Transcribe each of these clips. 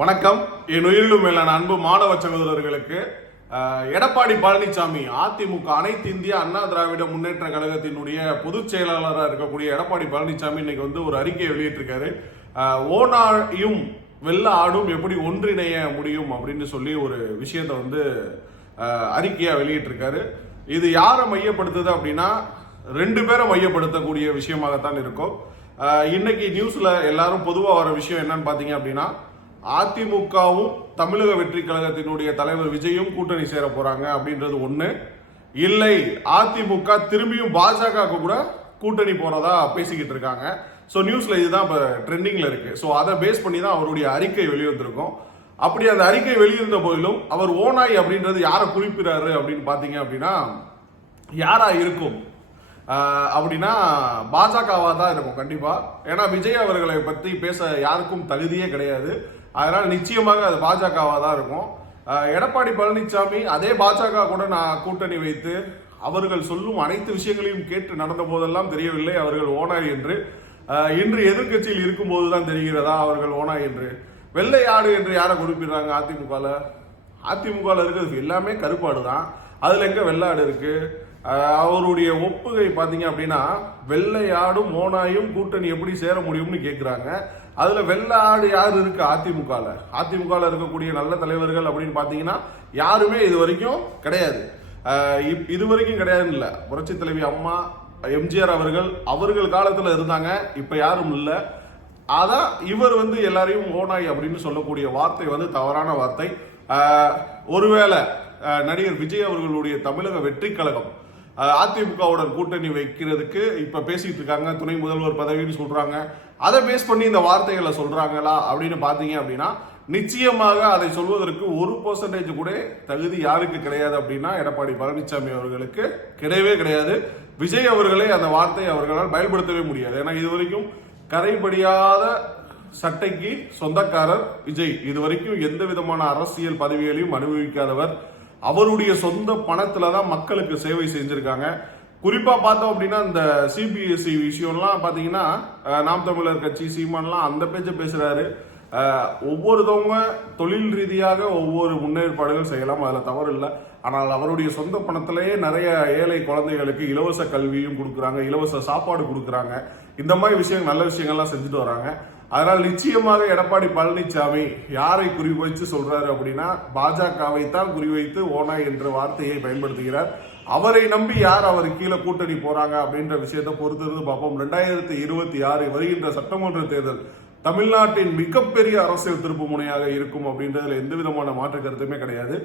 வணக்கம். என் உயிரிலும் மேலான அன்பு மாணவ சகோதரர்களுக்கு எடப்பாடி பழனிசாமி அதிமுக அனைத்து இந்திய அண்ணா திராவிட முன்னேற்ற கழகத்தினுடைய பொதுச் செயலாளராக இருக்கக்கூடிய எடப்பாடி பழனிசாமி இன்னைக்கு ஒரு அறிக்கையை வெளியிட்டிருக்காரு. ஓனாயும் வெள்ள ஆடும் எப்படி ஒன்றிணைய முடியும் அப்படின்னு சொல்லி ஒரு விஷயத்த அறிக்கையா வெளியிட்டிருக்காரு. இது யாரை மையப்படுத்துது அப்படின்னா ரெண்டு பேரை மையப்படுத்தக்கூடிய விஷயமாகத்தான் இருக்கும். இன்னைக்கு நியூஸ்ல எல்லாரும் பொதுவாக வர விஷயம் என்னன்னு பாத்தீங்க அப்படின்னா அதிமுகவும் தமிழக வெற்றி கழகத்தினுடைய தலைவர் விஜயும் கூட்டணி சேர போறாங்க அப்படின்றது ஒண்ணு. இல்லை அதிமுக திரும்பியும் பாஜக கூட கூட்டணி போறதா பேசிக்கிட்டு இருக்காங்க. ஸோ நியூஸ்ல இதுதான் இப்போ ட்ரெண்டிங்ல இருக்கு. ஸோ அதை பேஸ் பண்ணி தான் அவருடைய அறிக்கை வெளிவந்திருக்கும். அப்படி அந்த அறிக்கை வெளியிருந்த போதிலும் அவர் ஓனாய் அப்படின்றது யாரை குறிப்பிடாரு அப்படின்னு பாத்தீங்க அப்படின்னா யாரா இருக்கும் அப்படின்னா பாஜகவா தான் இருக்கும் கண்டிப்பா. ஏன்னா விஜய் அவர்களை பற்றி பேச யாருக்கும் தகுதியே கிடையாது. அதனால நிச்சயமாக அது பாஜகவா தான் இருக்கும். எடப்பாடி பழனிசாமி அதே பாஜக கூட நான் கூட்டணி வைத்து அவர்கள் சொல்லும் அனைத்து விஷயங்களையும் கேட்டு நடந்த போதெல்லாம் தெரியவில்லை அவர்கள் ஓனாய் என்று. இன்று எதிர்கட்சியில் இருக்கும் போதுதான் தெரிகிறதா அவர்கள் ஓனாய் என்று. வெள்ளை ஆடு என்று யாரை குறிப்பிடுறாங்க அதிமுக இருக்கிறது எல்லாமே கருப்பாடு தான். அதுல எங்க வெள்ளாடு இருக்கு? அவருடைய ஒப்புகை பாத்தீங்க அப்படின்னா வெள்ளையாடும் ஓனாயும் கூட்டணி எப்படி சேர முடியும்னு கேட்கிறாங்க. அதுல வெள்ளை ஆடு யாரு இருக்கு? அதிமுக இருக்கக்கூடிய நல்ல தலைவர்கள் அப்படின்னு பாத்தீங்கன்னா யாருமே இது வரைக்கும் கிடையாது. இது வரைக்கும் கிடையாது இல்ல. புரட்சி தலைவி அம்மா எம்ஜிஆர் அவர்கள் காலத்துல இருந்தாங்க. இப்ப யாரும் இல்ல. அதான் இவர் எல்லாரையும் ஓனாய் அப்படின்னு சொல்லக்கூடிய வார்த்தை தவறான வார்த்தை. ஒருவேளை நடிகர் விஜய் அவர்களுடைய தமிழக வெற்றி கழகம் அதிமுகவுடன் கூட்டணி வைக்கிறதுக்கு இப்ப பேசிட்டு இருக்காங்க. துணை முதல்வர் பதவின்னு சொல்றாங்க. அதை பேஸ் பண்ணி இந்த வார்த்தைகளை சொல்றாங்களா அப்படின்னு பாத்தீங்க அப்படின்னா நிச்சயமாக அதை சொல்வதற்கு 1% கூட தகுதி யாருக்கு கிடையாது அப்படின்னா எடப்பாடி பழனிசாமி அவர்களுக்கு கிடையவே கிடையாது. விஜய் அவர்களே அந்த வார்த்தையை அவர்களால் பயன்படுத்தவே முடியாது. ஏன்னா இதுவரைக்கும் கரைபடியாத சட்டைக்கு சொந்தக்காரர் விஜய். இதுவரைக்கும் எந்த விதமான அரசியல் பதவிகளையும் அனுபவிக்காதவர். அவருடைய சொந்த பணத்துலதான் மக்களுக்கு சேவை செஞ்சிருக்காங்க. குறிப்பா பார்த்தோம் அப்படின்னா இந்த சிபிஎஸ்இ விஷயம்லாம் பாத்தீங்கன்னா நாம் தமிழர் கட்சி சீமான்லாம் அந்த பேச்ச பேசுறாரு. ஒவ்வொருத்தவங்க தொழில் ரீதியாக ஒவ்வொரு முன்னேற்பாடுகள் செய்யலாம், அதுல தவறு இல்லை. ஆனால் அவருடைய சொந்த பணத்திலேயே நிறைய ஏழை குழந்தைகளுக்கு இலவச கல்வியும் கொடுக்குறாங்க, இலவச சாப்பாடு கொடுக்குறாங்க. இந்த மாதிரி விஷயங்கள் நல்ல விஷயங்கள்லாம் செஞ்சுட்டு வராங்க. அதனால் நிச்சயமாக எடப்பாடி பழனிசாமி யாரை குறிவைத்து சொல்றாரு அப்படின்னா பாஜகவை தான் குறிவைத்து ஓனாய் என்ற வார்த்தையை பயன்படுத்துகிறார். அவரை நம்பி யார் அவர் கீழே கூட்டணி போறாங்க அப்படின்ற விஷயத்தை பொறுத்திருந்து பார்ப்போம். 2026 வருகின்ற சட்டமன்ற தேர்தல் தமிழ்நாட்டின் மிகப்பெரிய அரசியல் திருப்பு முனையாக இருக்கும் அப்படின்றதுல எந்த விதமான மாற்று கருத்துமே கிடையாது.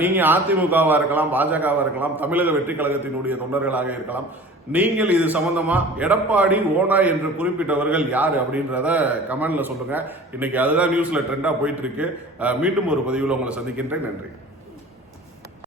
நீங்க அதிமுகவா இருக்கலாம், பாஜகவா இருக்கலாம், தமிழக வெற்றி கழகத்தினுடைய தொண்டர்களாக இருக்கலாம். நீங்கள் இது சம்பந்தமா எடப்பாடி ஓனாய் என்று குறிப்பிட்டவர்கள் யாரு அப்படின்றத கமெண்ட்ல சொல்லுங்க. இன்னைக்கு அதுதான் நியூஸ்ல ட்ரெண்டா போயிட்டு இருக்கு. மீண்டும் ஒரு பதிவில் உங்களை சந்திக்கின்றேன். நன்றி.